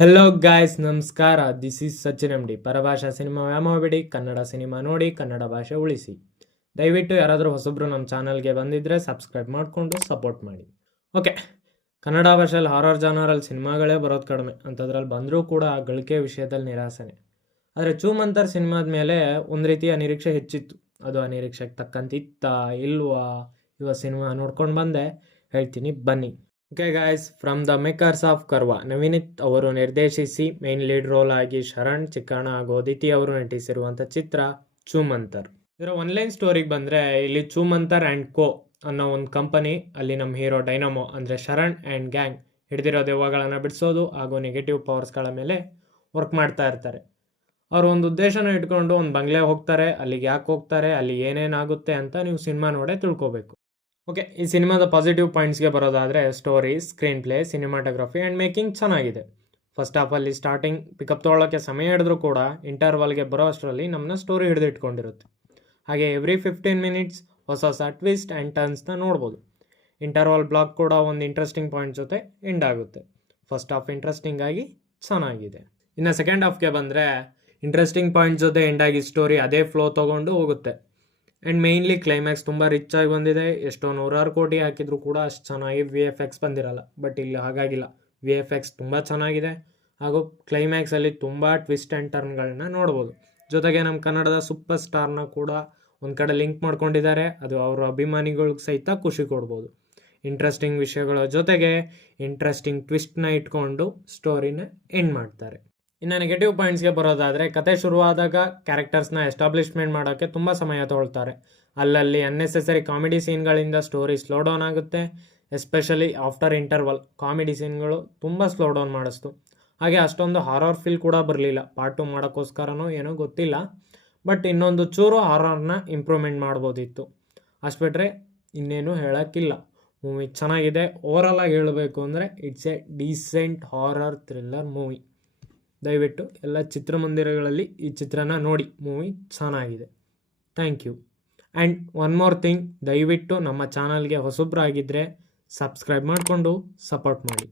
Hello guys, ನಮಸ್ಕಾರ. This is Sachin M D. ಪರಭಾಷಾ cinema ವ್ಯಾಮೋಹಬೇಡಿ, ಕನ್ನಡ ಸಿನಿಮಾ ನೋಡಿ, ಕನ್ನಡ ಭಾಷೆ ಉಳಿಸಿ. ದಯವಿಟ್ಟು ಯಾರಾದರೂ ಹೊಸಬ್ರು ನಮ್ಮ ಚಾನಲ್ಗೆ ಬಂದಿದ್ದರೆ ಸಬ್ಸ್ಕ್ರೈಬ್ ಮಾಡಿಕೊಂಡು ಸಪೋರ್ಟ್ ಮಾಡಿ. ಓಕೆ, ಕನ್ನಡ ಭಾಷೆಯಲ್ಲಿ ಹಾರರ್ ಜಾನರಲ್ಲಿ ಸಿನಿಮಾಗಳೇ ಬರೋದು ಕಡಿಮೆ. ಅಂಥದ್ರಲ್ಲಿ ಬಂದರೂ ಕೂಡ ಗಳಿಕೆ ವಿಷಯದಲ್ಲಿ ನಿರಾಸನೆ. ಆದರೆ ಚೂಮಂತರ್ ಸಿನಿಮಾದ ಮೇಲೆ ಒಂದು ರೀತಿಯ ನಿರೀಕ್ಷೆ ಹೆಚ್ಚಿತ್ತು. ಅದು ಆ ನಿರೀಕ್ಷೆಗೆ ತಕ್ಕಂತಿತ್ತಾ ಇಲ್ವಾ, ಇವಾಗ ಸಿನಿಮಾ ನೋಡ್ಕೊಂಡು ಬಂದೆ, ಹೇಳ್ತೀನಿ ಬನ್ನಿ. Okay guys, from the makers of Karva, Naveenith ಅವರು ನಿರ್ದೇಶಿಸಿ ಮೇನ್ ಲೀಡ್ ರೋಲ್ ಆಗಿ ಶರಣ್, ಚಿಕ್ಕಣ್ಣ ಹಾಗೂ ಅದಿತಿ ಅವರು ನಟಿಸಿರುವಂಥ ಚಿತ್ರ ಚೂಮಂತರ್. ಇದರ ಒನ್ಲೈನ್ ಸ್ಟೋರಿಗೆ ಬಂದರೆ, ಇಲ್ಲಿ ಚೂಮಂತರ್ ಆ್ಯಂಡ್ ಕೋ ಅನ್ನೋ ಒಂದು ಕಂಪನಿ, ಅಲ್ಲಿ ನಮ್ಮ ಹೀರೋ ಡೈನಮೋ ಅಂದರೆ ಶರಣ್ ಆ್ಯಂಡ್ ಗ್ಯಾಂಗ್ ಹಿಡಿದಿರೋ ದೆವ್ವಗಳನ್ನು ಬಿಡಿಸೋದು ಹಾಗೂ ನೆಗೆಟಿವ್ ಪವರ್ಸ್ಗಳ ಮೇಲೆ ವರ್ಕ್ ಮಾಡ್ತಾ ಇರ್ತಾರೆ. ಅವರು ಒಂದು ಉದ್ದೇಶನ ಇಟ್ಕೊಂಡು ಒಂದು ಬಂಗ್ಲೆ ಹೋಗ್ತಾರೆ. ಅಲ್ಲಿಗೆ ಯಾಕೆ ಹೋಗ್ತಾರೆ, ಅಲ್ಲಿ ಏನೇನಾಗುತ್ತೆ ಅಂತ ನೀವು ಸಿನಿಮಾ ನೋಡೇ ತಿಳ್ಕೊಬೇಕು. ಓಕೆ, ಈ ಸಿನಿಮಾದ ಪಾಸಿಟಿವ್ ಪಾಯಿಂಟ್ಸ್ಗೆ ಬರೋದಾದರೆ, story, screen play, cinematography and making ಚೆನ್ನಾಗಿದೆ. ಫಸ್ಟ್ ಹಾಫಲ್ಲಿ ಸ್ಟಾರ್ಟಿಂಗ್ ಪಿಕಪ್ ತೊಗೊಳ್ಳೋಕ್ಕೆ ಸಮಯ ಹಿಡಿದ್ರೂ ಕೂಡ ಇಂಟರ್ವಲ್ಗೆ ಬರೋ ಅಷ್ಟರಲ್ಲಿ ನಮ್ಮನ್ನ ಸ್ಟೋರಿ ಹಿಡಿದಿಟ್ಕೊಂಡಿರುತ್ತೆ. ಹಾಗೆ ಎವ್ರಿ 15 ಮಿನಿಟ್ಸ್ ಹೊಸ ಟ್ವಿಸ್ಟ್ ಆ್ಯಂಡ್ ಟರ್ನ್ಸ್ನ ನೋಡ್ಬೋದು. ಇಂಟರ್ವಲ್ ಬ್ಲಾಕ್ ಕೂಡ ಒಂದು ಇಂಟ್ರೆಸ್ಟಿಂಗ್ ಪಾಯಿಂಟ್ ಜೊತೆ ಎಂಡ್ ಆಗುತ್ತೆ. ಫಸ್ಟ್ ಹಾಫ್ ಇಂಟ್ರೆಸ್ಟಿಂಗ್ ಆಗಿ ಚೆನ್ನಾಗಿದೆ. ಇನ್ನು ಸೆಕೆಂಡ್ ಹಾಫ್ಗೆ ಬಂದರೆ, ಇಂಟ್ರೆಸ್ಟಿಂಗ್ ಪಾಯಿಂಟ್ ಜೊತೆ ಎಂಡ್ ಆಗಿ ಸ್ಟೋರಿ ಅದೇ ಫ್ಲೋ ತೊಗೊಂಡು ಹೋಗುತ್ತೆ. ಆ್ಯಂಡ್ ಮೇಯ್ನ್ಲಿ ಕ್ಲೈಮ್ಯಾಕ್ಸ್ ತುಂಬ ರಿಚ್ ಆಗಿ ಬಂದಿದೆ. ಎಷ್ಟೋ 100 ಕೋಟಿ ಹಾಕಿದರೂ ಕೂಡ ಅಷ್ಟು ಚೆನ್ನಾಗಿ VFX ಬಂದಿರಲ್ಲ. ಬಟ್ ಇಲ್ಲಿ ಹಾಗಾಗಿಲ್ಲ, VFX ತುಂಬ ಚೆನ್ನಾಗಿದೆ. ಹಾಗೂ ಕ್ಲೈಮ್ಯಾಕ್ಸಲ್ಲಿ ತುಂಬ ಟ್ವಿಸ್ಟ್ ಆ್ಯಂಡ್ ಟರ್ನ್ಗಳನ್ನ ನೋಡ್ಬೋದು. ಜೊತೆಗೆ ನಮ್ಮ ಕನ್ನಡದ ಸೂಪರ್ ಸ್ಟಾರ್ನ ಕೂಡ ಒಂದು ಕಡೆ ಲಿಂಕ್ ಮಾಡ್ಕೊಂಡಿದ್ದಾರೆ. ಅದು ಅವರ ಅಭಿಮಾನಿಗಳಿಗೆ ಸಹಿತ ಖುಷಿ ಕೊಡ್ಬೋದು. ಇಂಟ್ರೆಸ್ಟಿಂಗ್ ವಿಷಯಗಳ ಜೊತೆಗೆ ಇಂಟ್ರೆಸ್ಟಿಂಗ್ ಟ್ವಿಸ್ಟ್ನ ಇಟ್ಕೊಂಡು ಸ್ಟೋರಿನ ಎಂಡ್ ಮಾಡ್ತಾರೆ. ಇನ್ನು ನೆಗೆಟಿವ್ ಪಾಯಿಂಟ್ಸ್ಗೆ ಬರೋದಾದರೆ, ಕತೆ ಶುರುವಾದಾಗ ಕ್ಯಾರೆಕ್ಟರ್ಸ್ನ ಎಸ್ಟಾಬ್ಲಿಷ್ಮೆಂಟ್ ಮಾಡೋಕ್ಕೆ ತುಂಬ ಸಮಯ ತೊಗೊಳ್ತಾರೆ. ಅಲ್ಲಲ್ಲಿ ಅನ್ನೆಸೆಸರಿ ಕಾಮಿಡಿ ಸೀನ್ಗಳಿಂದ ಸ್ಟೋರಿ ಸ್ಲೋ ಡೌನ್ ಆಗುತ್ತೆ. ಎಸ್ಪೆಷಲಿ ಆಫ್ಟರ್ ಇಂಟರ್ವಲ್ ಕಾಮಿಡಿ ಸೀನ್ಗಳು ತುಂಬ ಸ್ಲೋ ಡೌನ್ ಮಾಡಿಸ್ತು. ಹಾಗೆ ಅಷ್ಟೊಂದು ಹಾರರ್ ಫೀಲ್ ಕೂಡ ಬರಲಿಲ್ಲ. ಪಾರ್ಟ್ 2 ಮಾಡೋಕ್ಕೋಸ್ಕರನೋ ಏನೋ ಗೊತ್ತಿಲ್ಲ. ಬಟ್ ಇನ್ನೊಂದು ಚೂರು ಹಾರರ್ನ ಇಂಪ್ರೂವ್ಮೆಂಟ್ ಮಾಡ್ಬೋದಿತ್ತು. ಅಷ್ಟು ಬಿಟ್ಟರೆ ಇನ್ನೇನು ಹೇಳೋಕ್ಕಿಲ್ಲ. ಮೂವಿ ಚೆನ್ನಾಗಿದೆ. ಓವರಾಲ್ ಆಗಿ ಹೇಳಬೇಕು ಅಂದರೆ it's a decent horror thriller movie. ದಯವಿಟ್ಟು ಎಲ್ಲ ಚಿತ್ರಮಂದಿರಗಳಲ್ಲಿ ಈ ಚಿತ್ರನ ನೋಡಿ. ಮೂವಿ ಚೆನ್ನಾಗಿದೆ. Thank you. And one more thing, ದಯವಿಟ್ಟು ನಮ್ಮ ಚಾನಲ್ಗೆ ಹೊಸಬ್ರಾಗಿದ್ದರೆ ಸಬ್ಸ್ಕ್ರೈಬ್ ಮಾಡಿಕೊಂಡು ಸಪೋರ್ಟ್ ಮಾಡಿ.